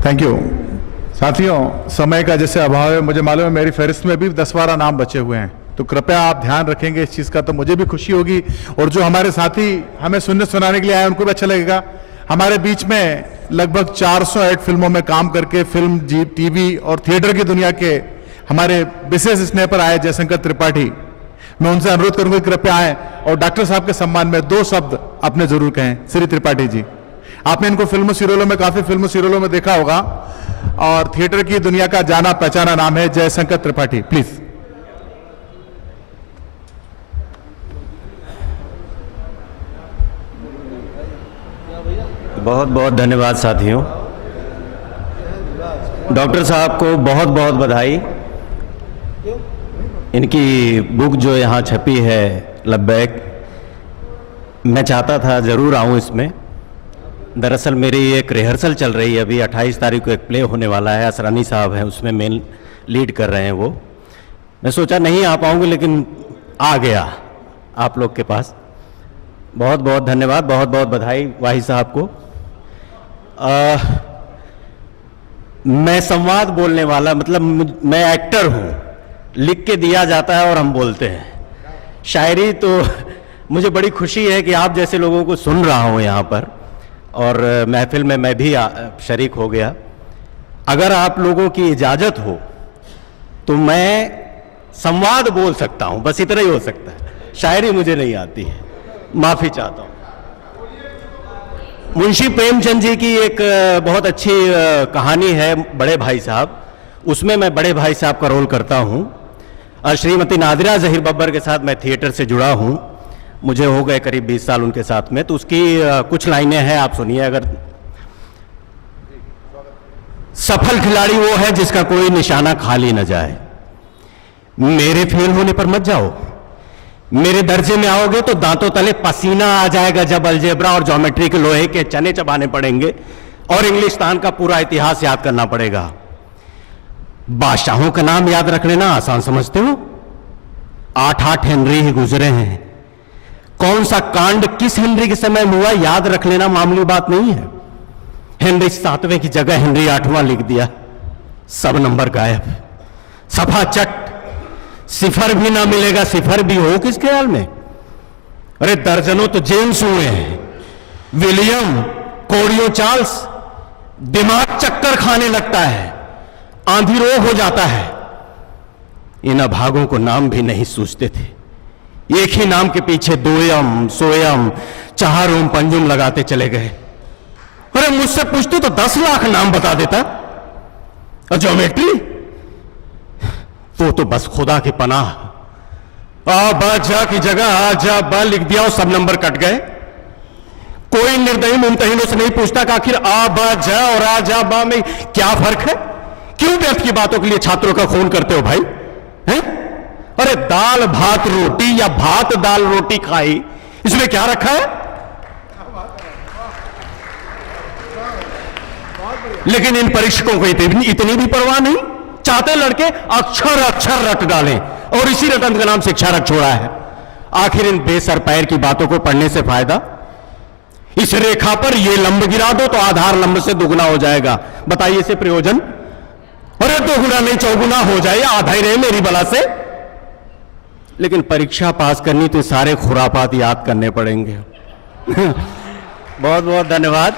Thank you. साथियों, समय का जैसे अभाव है, मुझे मालूम है मेरी फहरिस्त में भी 10-12 नाम बचे हुए हैं, तो कृपया आप ध्यान रखेंगे इस चीज़ का, तो मुझे भी खुशी होगी और जो हमारे साथी हमें सुनने सुनाने के लिए आए उनको भी अच्छा लगेगा। हमारे बीच में लगभग 408 फिल्मों में काम करके फिल्म, टीवी और थिएटर की दुनिया के हमारे विशेष स्नेह पर आए जयशंकर त्रिपाठी, मैं उनसे अनुरोध करूंगा कि कृपया आए और डॉक्टर साहब के सम्मान में 2 शब्द आपने जरूर कहें। श्री त्रिपाठी जी, आपने इनको फिल्मों सीरियलों में, काफी फिल्मों सीरियलों में देखा होगा और थिएटर की दुनिया का जाना पहचाना नाम है जयशंकर त्रिपाठी, प्लीज। बहुत बहुत धन्यवाद साथियों। डॉक्टर साहब को बहुत बहुत बधाई। इनकी बुक जो यहाँ छपी है लब्बैक, मैं चाहता था ज़रूर आऊँ इसमें। दरअसल मेरी एक रिहर्सल चल रही है, अभी 28 तारीख को एक प्ले होने वाला है, असरानी साहब हैं उसमें मेन लीड कर रहे हैं वो। मैं सोचा नहीं आ पाऊँगी लेकिन आ गया आप लोग के पास। बहुत बहुत धन्यवाद, बहुत बहुत बधाई वाहिद साहब को। मैं संवाद बोलने वाला, मतलब मैं एक्टर हूँ, लिख के दिया जाता है और हम बोलते हैं। शायरी तो मुझे बड़ी खुशी है कि आप जैसे लोगों को सुन रहा हूँ यहाँ पर, और महफिल में मैं भी शरीक हो गया। अगर आप लोगों की इजाज़त हो तो मैं संवाद बोल सकता हूँ, बस इतना ही हो सकता है। शायरी मुझे नहीं आती है, माफ़ी चाहता हूँ। मुंशी प्रेमचंद जी की एक बहुत अच्छी कहानी है बड़े भाई साहब, उसमें मैं बड़े भाई साहब का रोल करता हूँ। श्रीमती नादिरा ज़हीर बब्बर के साथ मैं थिएटर से जुड़ा हूँ, मुझे हो गए करीब 20 साल उनके साथ में। तो उसकी कुछ लाइनें हैं, आप सुनिए। अगर सफल खिलाड़ी वो है जिसका कोई निशाना खाली न जाए, मेरे फेल होने पर मत जाओ, मेरे दर्जे में आओगे तो दांतों तले पसीना आ जाएगा जब अलजेब्रा और ज्योमेट्री के लोहे के चने चबाने पड़ेंगे और इंग्लिस्तान का पूरा इतिहास याद करना पड़ेगा। बादशाहों का नाम याद रख लेना आसान समझते हो? 8-8 हेनरी ही गुजरे हैं, कौन सा कांड किस हेनरी के समय हुआ याद रख लेना मामूली बात नहीं है। हेनरी 7वें की जगह हेनरी 8वां लिख दिया, सब नंबर गायब, सफा चट, सिफर भी ना मिलेगा, सिफर भी हो किस ख्याल में। अरे दर्जनों तो जेम्स हुए हैं, विलियम, कोरियो चार्ल्स, दिमाग चक्कर खाने लगता है, आंधी रोग हो जाता है। इन अभागों को नाम भी नहीं सूझते थे, एक ही नाम के पीछे दोयम, सोयम, चहारुम, पंजुम लगाते चले गए। अरे मुझसे पूछते तो 10 लाख नाम बता देता। और ज्योमेट्री तो बस खुदा की पनाह, आ बा जा की जगह आ जा बा लिख दिया और सब नंबर कट गए। कोई निर्दयी मुमतहिनों से नहीं पूछता कि आखिर आ बा जा और आ जा बा में क्या फर्क है। क्यों व्यर्थ की बातों के लिए छात्रों का खून करते हो भाई, हैं? अरे दाल भात रोटी या भात दाल रोटी खाई, इसमें क्या रखा है? लेकिन इन परीक्षकों को इतनी भी परवाह नहीं, चाहते लड़के अक्षर अक्षर रट डालें और इसी रटन का नाम शिक्षा रख छोड़ा है। आखिर इन बेसर पैर की बातों को पढ़ने से फायदा? इस रेखा पर ये लंब गिरा दो तो आधार लंब से दुगना हो जाएगा, बताइए इसे प्रयोजन? अरे दोगुना नहीं चौगुना हो जाए, आधा ही रहे मेरी बला से। लेकिन परीक्षा पास करनी तो सारे खुरापात याद करने पड़ेंगे। बहुत बहुत धन्यवाद।